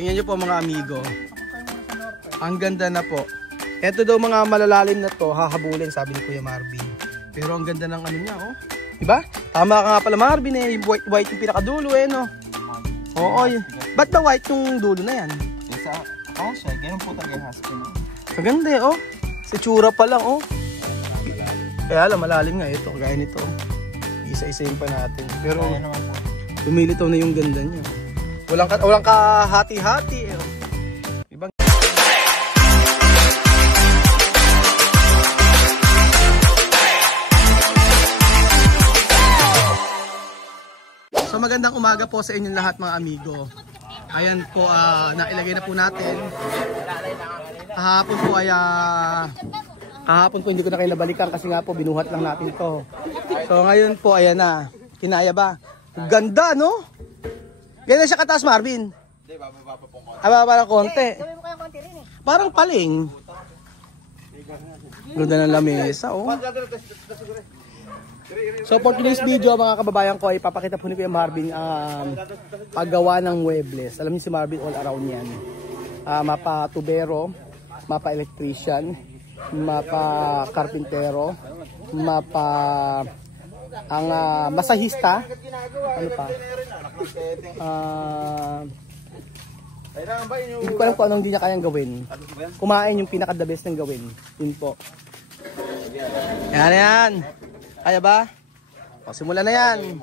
Tingnan nyo po mga amigo. Ang ganda na po. Ito daw mga malalalim na to, hahabulin sabi ni Kuya Marvin. Pero ang ganda ng ano niya, oh. Diba? Tama ka nga pala Marvin eh. White yung pinakadulo eh, no? Oo. Ba't ba white yung dulo na yan? Isa, siya. Ganyan po talaga yung husky na. Maganda eh, oh. Sa tsura pa lang, oh. Kaya alam, malalim nga ito. Kagaya nito. Isa-isayin pa natin. Pero lumilitaw na yung ganda niya. Walang kahati-hati eh. Ibang... So magandang umaga po sa inyong lahat mga amigo. Ayan po, nailagay na po natin. Kahapon po hindi ko na kayo nabalikan kasi nga po binuhat lang natin to. So ngayon po ayan na. Kinaya ba? Ganda no? Ganyan siya kataas Marvin? Hindi, bababa pa po konti. Bababa lang konti. Parang paling. Ganda ng lamesa oh. So for today's video mga kababayan ko ay papakita po ni Kuya Marvin paggawa ng muebles. Alam niyo si Marvin all around yan. Mapa tubero, mapa electrician, mapa karpintero, mapa ang masahista, ano pa? Hindi ko alam kung anong hindi niya kayang gawin. Kumain yung pinaka-the best ng gawin. Yun po. Yan. Kaya ba? O, simulan na yan.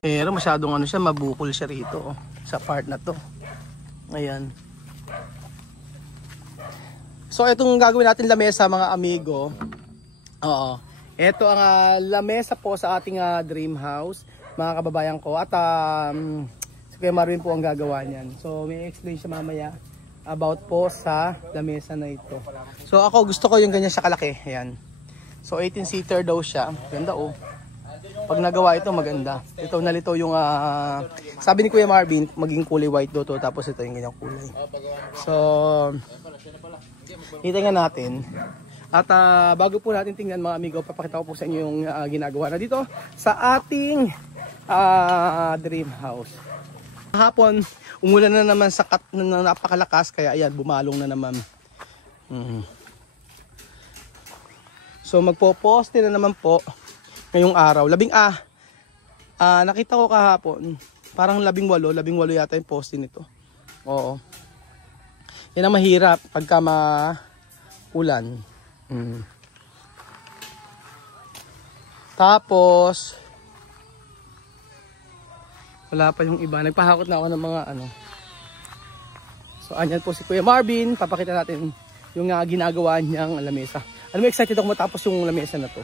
Pero masyadong ano siya, mabukol siya rito. Oh, sa part na to. Ayan. So, itong gagawin natin lamesa mga amigo. Oo. Ito ang lamesa po sa ating dream house, mga kababayan ko. At si Kuya Marvin po ang gagawa niyan. So, may explain siya mamaya about po sa lamesa na ito. So, ako gusto ko yung ganyan siya kalaki. Ayan. So, 18-seater daw siya. Ganda oh. Pag nagawa ito, maganda. Ito nalito yung, sabi ni Kuya Marvin, maging kulay white daw to. Tapos ito yung ganyang kulay. So, hitingan natin. At bago po natin tingnan mga amigo, papakita ko po sa inyo yung ginagawa na dito sa ating dream house. Hapon, umulan na naman sa na napakalakas, kaya ayan, bumalong na naman. So magpo-poste na naman po ngayong araw. Nakita ko kahapon, parang 18 yata yung poste nito. Oo. Yan ang mahirap pagka maulan. Tapos wala pa yung iba. Nagpahakot na ako ng mga ano. So andyan po si Kuya Marvin. Papakita natin yung ginagawa niyang lamesa. Alam mo, excited ako matapos yung lamesa na to.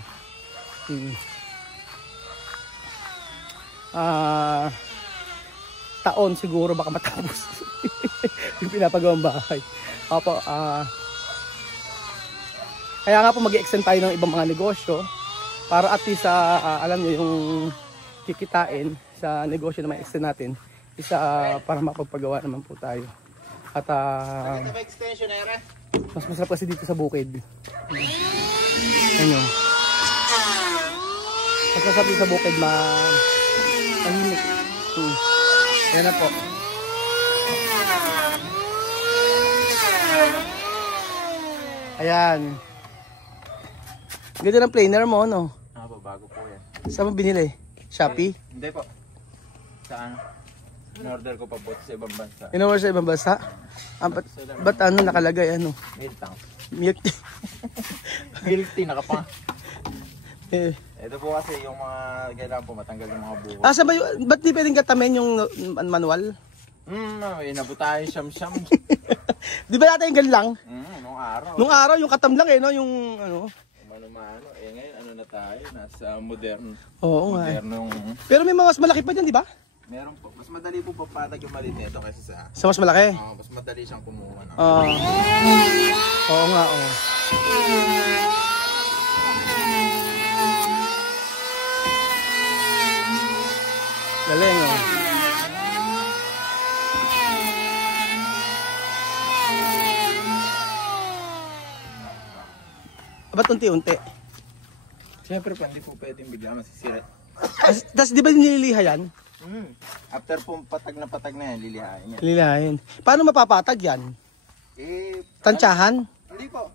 Taon siguro baka matapos. Yung pinapagawang bahay. Opo, kaya nga po mag-extend tayo ng ibang mga negosyo para at least alam niyo yung kikitain sa negosyo na ma-extend natin isa para mapagpagawa naman po tayo. At mas masarap kasi dito sa bukid. Ano? Mas masarap dito sa bukid, mahimik. Yan na po. Ayan. Ganda ng planer mo, no? Bago po yan. Saan mo binili? Shopee? Hindi po. Saan? In-order ko pa po sa ibang bansa. In-order sa ibang bansa? Ba't ano nakalagay? Ano? Milk tank. Milk tea. Milk tea, nakapang. Eh. Ito po kasi yung mga kailangan po matanggal yung mga buhok. Saan ba yun? Ba't di pwedeng katamin yung manual? Inabutayan siyam-siyam. Di ba natin yung lang? Nung araw. Nung araw, yung katam lang eh, no? Yung ano. Mano-mano. Ngayon ano na tayo? Nasa modern. Oo nga. Modernong... Pero may mas malaki pa dyan, di ba? Meron po. Mas madali po papatag yung maliit nito kaysa sa... Sa mas malaki? Mas madali siyang kumuha. Oo nga, oo. Galing, oh. Ba't unti-unti? Siyempre po, hindi po pwedeng bigla masisira. Tapos di ba nililiha yan? After po patag na yan, lilihain yan. Lilahin. Paano mapapatag yan? Tansyahan? Hindi po.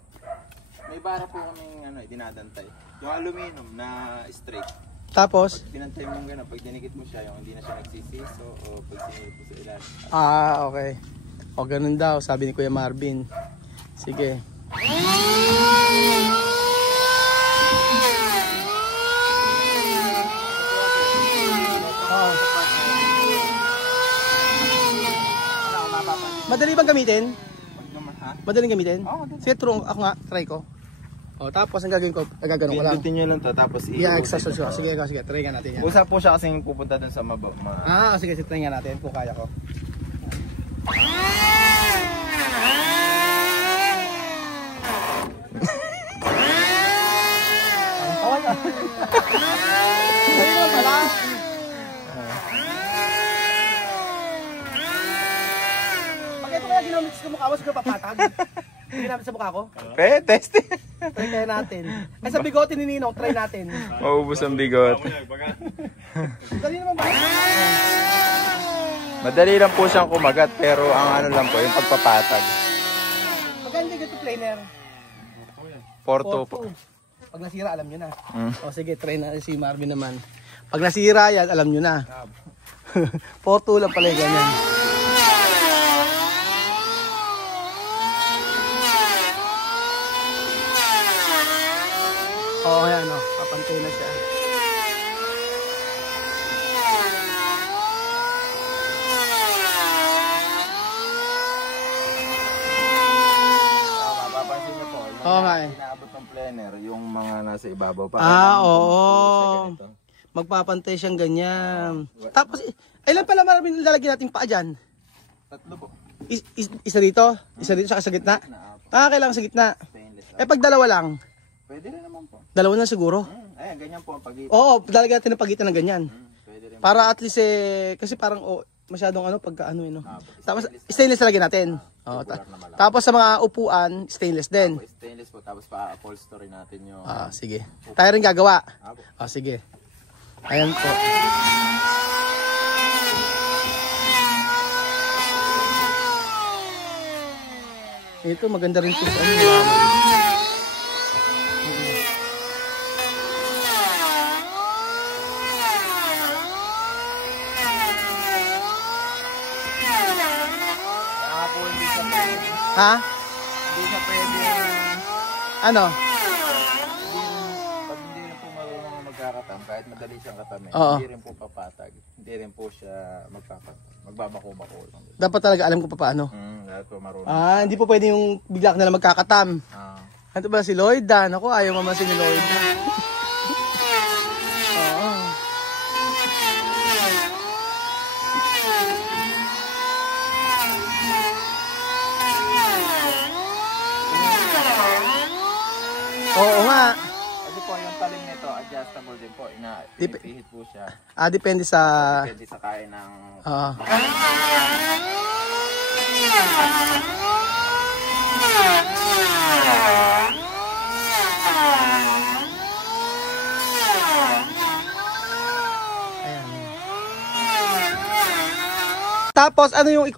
May bara po kaming dinadantay. Yung aluminum na straight. Tapos? Pag pinantay mo gano'n, pag dinikit mo siya, yung hindi na siya nagsisiso o pag sinilip mo sa ilalim. Okay. O ganun daw, sabi ni Kuya Marvin. Sige. Madali bang gamitin? Madaling gamitin? Oo, madali. Sige, ako nga, try ko. Tapos ang gagawin ko, nagagano ko lang. Pindutin nyo lang to, tapos I-exercise ko. Sige, try nga natin yan. Usap po siya kasing pupunta dun sa Sige, try nga natin kung kaya ko. Dali naman pala. Pag ito kaya ginamit sa mukha mo, siguro papatag. Ginamit sa mukha ko? test. Try kaya natin. Ay sa bigote ni Ninong, try natin. Maubos ang bigot. Dali naman ba? Madali lang po siyang kumagat, pero ang lang po, yung pagpapatag. Maganda ganito planer. 4-2 po. Pag nasira, alam nyo na. Sige, try na si Marvin naman. Pag nasira yan, alam nyo na. 4-2 lang pala yung ganyan. Ayan o. Papantay na siya. Mapapansin niyo po, yung inaabot ng planer, yung mga nasa ibabaw pa. Oo. Magpapantay siyang ganyan. Tapos, ilan pala maraming lalagyan natin paa dyan? 3 po. Isa dito? Isa dito sa gitna? Kailangan sa gitna. Pag dalawa lang? Pwede rin naman po. Dalawa na siguro? Ayan, ganyan po ang pagitan. Oo, lalagyan natin ng pagitan ng ganyan. Pwede rin. Para at least kasi parang masyadong pagka Tapos stainless lagyan natin. Tapos sa mga upuan, stainless din. Stainless po, tapos pa-upholstery natin yung... Sige. Tayo rin gagawa. Sige. Ayan po. Ito maganda rin ito. Ha? Hindi siya pwede. Ano? Pag hindi rin po marunong magkakatam, kahit madali siyang katamin, hindi rin po papatag. Hindi rin po siya magbabako-bako. Dapat talaga alam ko pa paano. Dapat po marunong. Hindi po pwede yung bigla ka nalang magkakatam. Ano ba si Lloyd? Ako, ayaw mamasin ni Lloyd. Oo nga. Kasi po yung talim nito, adjustable din po. Ipihit po siya. Depende sa... Depende sa kain ng... Tapos ano yung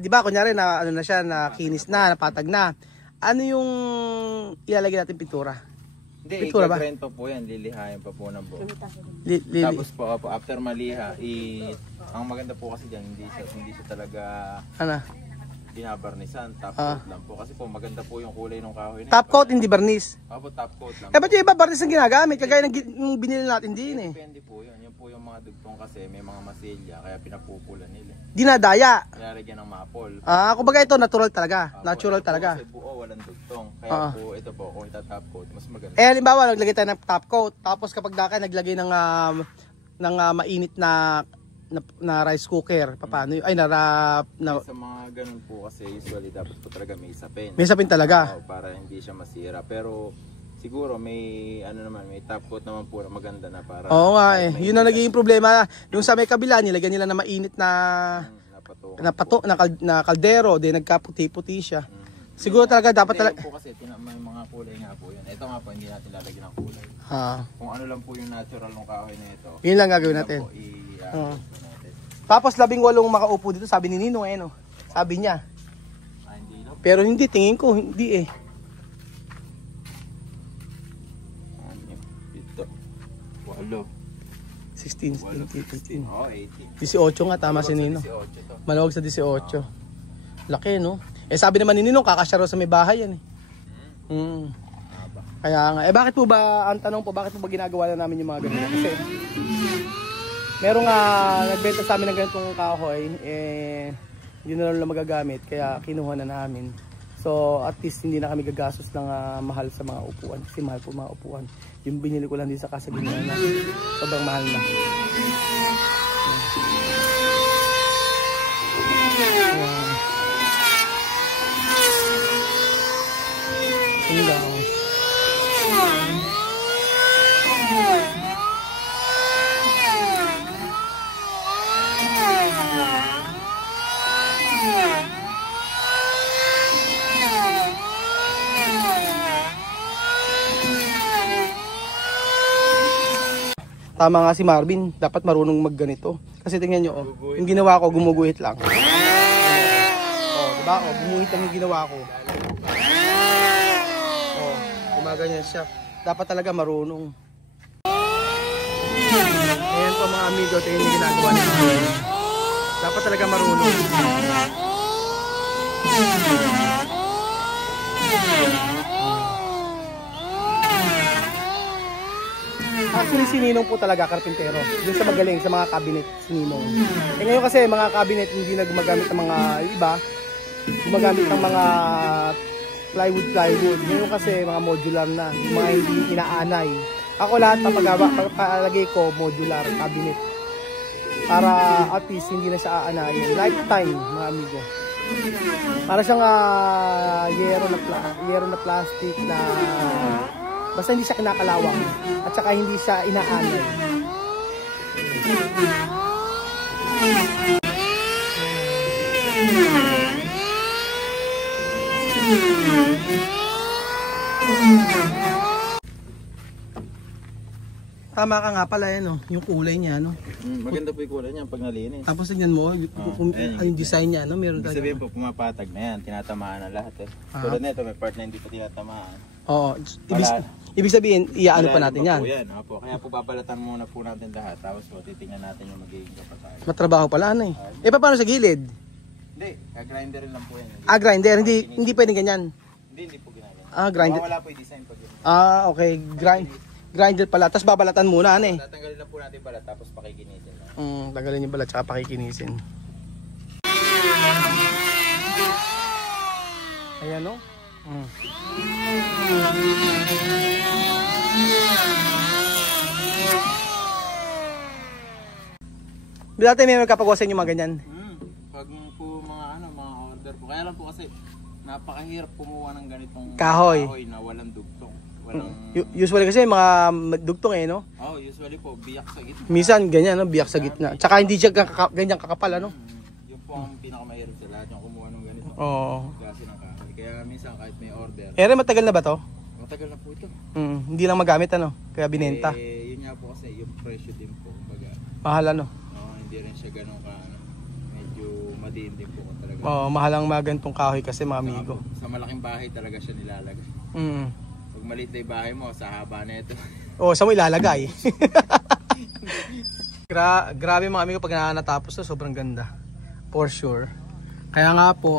di ba kunyari na ano na siya, na kinis na, napatag na. Ano yung ilalagay natin pintura? Hindi, pintura ba? ikagrento po yan, lilihain pa po ng buo. Tapos po, after maliha, ang maganda po kasi dyan, hindi siya talaga binabarnisan, top coat lang po. Kasi po maganda po yung kulay ng kahoy na. Top coat, hindi barnis? Top coat lang. Ba't yung iba barnis ang ginagamit? Kagaya ng binili natin din Depende po yun. Yun po yung mga dugtong kasi may mga masilya, kaya pinapupula nila. Dinadaya? Kaya lagyan ng mapol. Kumbaga ito, natural talaga. Natural talaga. Kasi buo, walang dugtong. Kaya po, ito po, kung ita-top coat, mas maganda. Halimbawa, naglagay tayo ng top coat. Tapos kapag naglagay ng mainit na rice cooker, paano yun? Sa mga ganun po kasi usually dapat po talaga may sapin. May sapin talaga? Para hindi siya masira. Pero siguro may may top coat naman po na maganda na para... Oo nga yun ang nagiging problema. Yung sa may kabila, nilagyan nila na mainit na kaldero, din nagkaputi-puti siya. Siguro talaga dapat talaga... po kasi may mga kulay nga po yun. Ito nga po, hindi natin lalagyan ng kulay. Kung ano lang po yung natural ng kahoy na ito. Yun lang gagawin natin. Tapos 18 makaupo dito, sabi ni Ninong eh, no? Sabi niya. Hindi no? Pero hindi, tingin ko, hindi eh. 16, 17, 18. Oh, 18. 18 nga, tama si Ninong. 18 to. Maluwag sa 18. Laki, no? Eh, sabi naman ni Ninong, kakasya raw sa may bahay yan eh. Kaya nga, eh bakit po ba, ang tanong po, bakit po ba ginagawa na namin yung mga ganito? Kasi, merong nagbenta sa amin ng ganitong kahoy, eh, hindi na lang magagamit, kaya kinuha na namin. So, at least hindi na kami gagastos ng mahal sa mga upuan, kasi mahal po mga upuan. Yung binili ko lang din sa Kasagunan na sobrang mahal na. Yun lang. Tama nga si Marvin, dapat marunong magganito. Kasi tingnan nyo, oh, yung ginawa ko, gumuguhit lang. Oh, diba? Oh, gumuguhit lang yung ginawa ko. Oh, gumaganyan siya. Dapat talaga marunong. Ayan po mga amigo, ito yung ginagawa nila. Dapat talaga marunong. Actually, si Ninong po talaga, karpintero. Yung sa magaling, sa mga cabinet, si Ninong. Eh ngayon kasi, mga cabinet, hindi na gumagamit ng mga iba. Gumagamit ng mga plywood. Ngayon kasi, mga modular na. Mga hindi inaanay. Ako lahat ng pagpalagay ko, modular cabinet. Para at least hindi na siya aanayin. Lifetime, mga amigo. Para siyang yero na plastic na basta hindi siya kinakalawang at saka hindi siya inaanay. Tama ka nga pala yan, no? Yung kulay niya, no? Maganda po yung kulay niya pag nalinis. Tapos tingnan mo, yung design niya, no? Meron talaga. Sabihin po, pumapatag na yan, tinatamaan na lahat eh. Tulad nito, may part na hindi pa tinatamaan. Oo, ibig sabihin, iaano pa natin yan. Opo. Kaya po babalatan muna po natin lahat, tapos po titingnan natin yung magiging kapatay. Matrabaho pala, ano eh. Eh, paano sa gilid? Hindi, grinder rin lang po yan. Grinder, hindi pwedeng ganyan? Hindi po ginagawa. Grinder. Wala po yung design pag yun. Okay, grinder pala, tapos babalatan muna, ano eh. Tatanggalin lang po natin balat, tapos pakikinisin lang. Tanggalin yung balat, tsaka pakikinisin. Ayan, no? Dati may magkapagawa sa inyo mga ganyan? Pag po mga order po. Kaya lang po kasi napakahirap kumuha ng ganitong kahoy na walang dugtong. Usually kasi mga dugtong eh, no? Usually po biyak sa gitna. Minsan ganyan, no? Biyak sa gitna. Tsaka hindi siya ganyan kakapal, ano? Yung po ang pinakamahirap sa lahat, yung kumuha ng ganito. Klase ng kahoy. Kaya minsan kahit may order. Matagal na ba to? Matagal na po ito. Hindi lang magamit, ano? Kaya binenta. Yun nga po kasi yung presyo din po. Mahal, ano? Hindi rin siya ganun ka, medyo madiin din po talaga. Mahal ang mga ganitong kahoy kasi mga amigo. Sa malaking bahay talaga siya nilalagay. Pag maliit na yung bahay mo, sa haba na ito. Saan mo ilalagay? Grabe mga amigo, pag natapos to, sobrang ganda. For sure. Kaya nga po,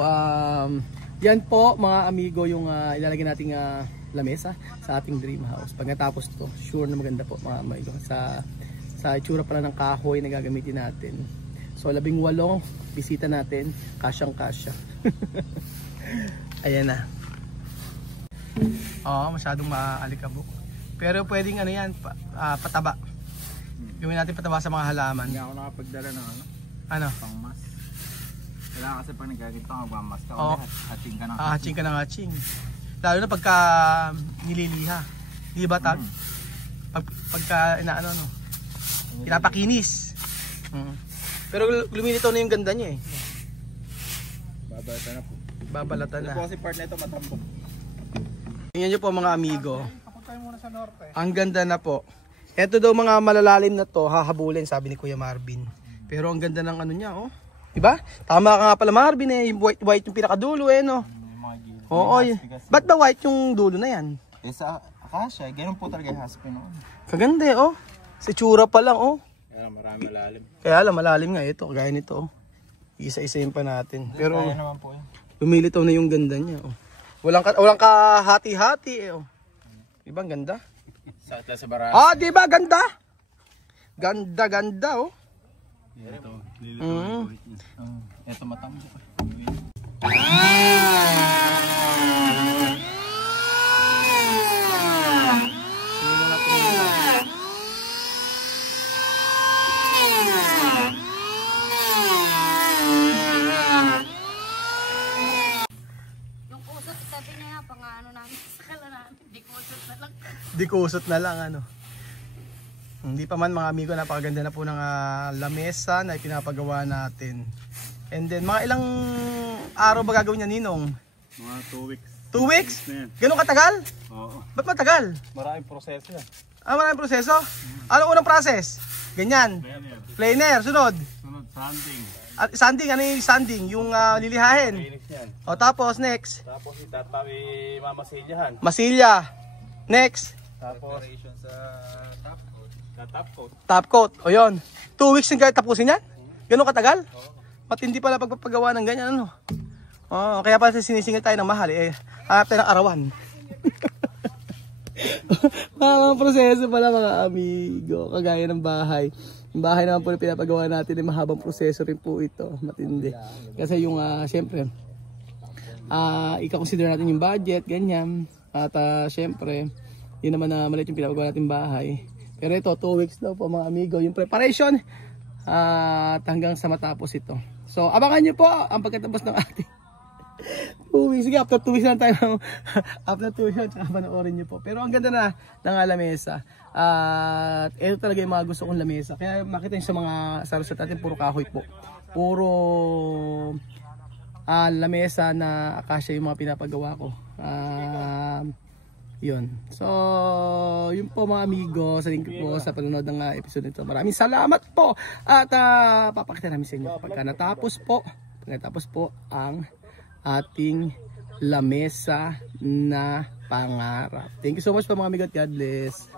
yan po mga amigo yung ilalagay nating lamesa sa ating dream house. Pag natapos to, sure na maganda po mga amigo. Sa itsura pala ng kahoy na gagamitin natin. So 18 bisita natin, kasyang-kasya. Ayan na. Masyadong maalikabok. Pero pwedeng ano yan, pataba. Gawin natin pataba sa mga halaman. Hindi ako nakapagdala ng pangmas. Kailangan kasi pag nagagawin pa, magmamas ka. Hatching ka ng hatching. Hatching ka ng hatching. Lalo na pagka nililiha. Di ba tag? Pagka pinapakinis. Pero lumilitaw na yung ganda niya eh. Babalatan na po. Babalatan na. Ito po kasi part na ito matambok. Tingnan nyo po mga amigo. Ang ganda na po. Ito daw mga malalalim na to, hahabulin sabi ni Kuya Marvin. Pero ang ganda ng ano niya, oh. Diba? Tama ka nga pala Marvin eh, white yung pinakadulo eh, no? Oo, ba't ba white yung dulo na yan? Eh sa akasya, ganun po talaga yung husky noon. Kaganda eh, oh. Sa tsura pa lang, oh. Kaya marami malalim. Kaya lang, malalim nga ito, kagaya nito, oh. Isa-isayin pa natin. Pero kaya naman po yun. lumilitaw na yung ganda niya, oh. Walang kahati-hati eh, oh. Diba, ang ganda? Sa barako. Ah, diba, ganda? Ganda, oh. Ito, ito matambo. Yung kusot, sabi niya, pang-ano namin sa kala namin, di kusot na lang. Di kusot na lang, ano. Hindi pa man mga amigo, napakaganda na po ng lamesa na ipinapagawa natin. And then, mga ilang araw ba gagawin niya, Ninong? Mga 2 weeks. 2 weeks? Ganun katagal? Oo. Ba't matagal? Maraming proseso yan. Ah, maraming proseso? Ano unang process? Ganyan. Planer, sunod. Sunod, sanding. Sanding, ano yung sanding? Yung lilihahin. Phoenix yan. O tapos, next. Tapos mamasilyahan. Masilya. Next. Tapos sa top coat. Top coat. O yun. 2 weeks yung tapusin yan? Ganun katagal? Matindi pala pagpapagawa ng ganyan, ano? Oh, kaya pala sinisingil tayo ng mahal eh. Hanap tayo ng arawan. Mga proseso pala mga amigo. Kagaya ng bahay. Yung bahay naman po na pinapagawa natin ay mahabang proseso rin po ito. Matindi. Kasi yung syempre ika-consider natin yung budget, ganyan. At syempre, yun naman na maliit yung pinapagawa natin bahay. Pero ito, 2 weeks daw po mga amigo. Yung preparation at hanggang sa matapos ito. So, abangan nyo po ang pagkatapos ng ating 2 weeks. Sige, after 2 weeks lang tayo. After 2 weeks lang, tsaka panoorin nyo po. Pero ang ganda na ng lamesa. At ito talaga yung mga gusto kong lamesa. Kaya makita nyo sa mga sarusat natin, puro kahoy po. Puro lamesa na akasya yung mga pinapagawa ko. Yun. So, yun po mga amigo. Sa link po sa panonood ng episode nito. Maraming salamat po. At papakita namin sa inyo pagka natapos po ang ating lamesa na pangarap. Thank you so much po mga amigo at God bless.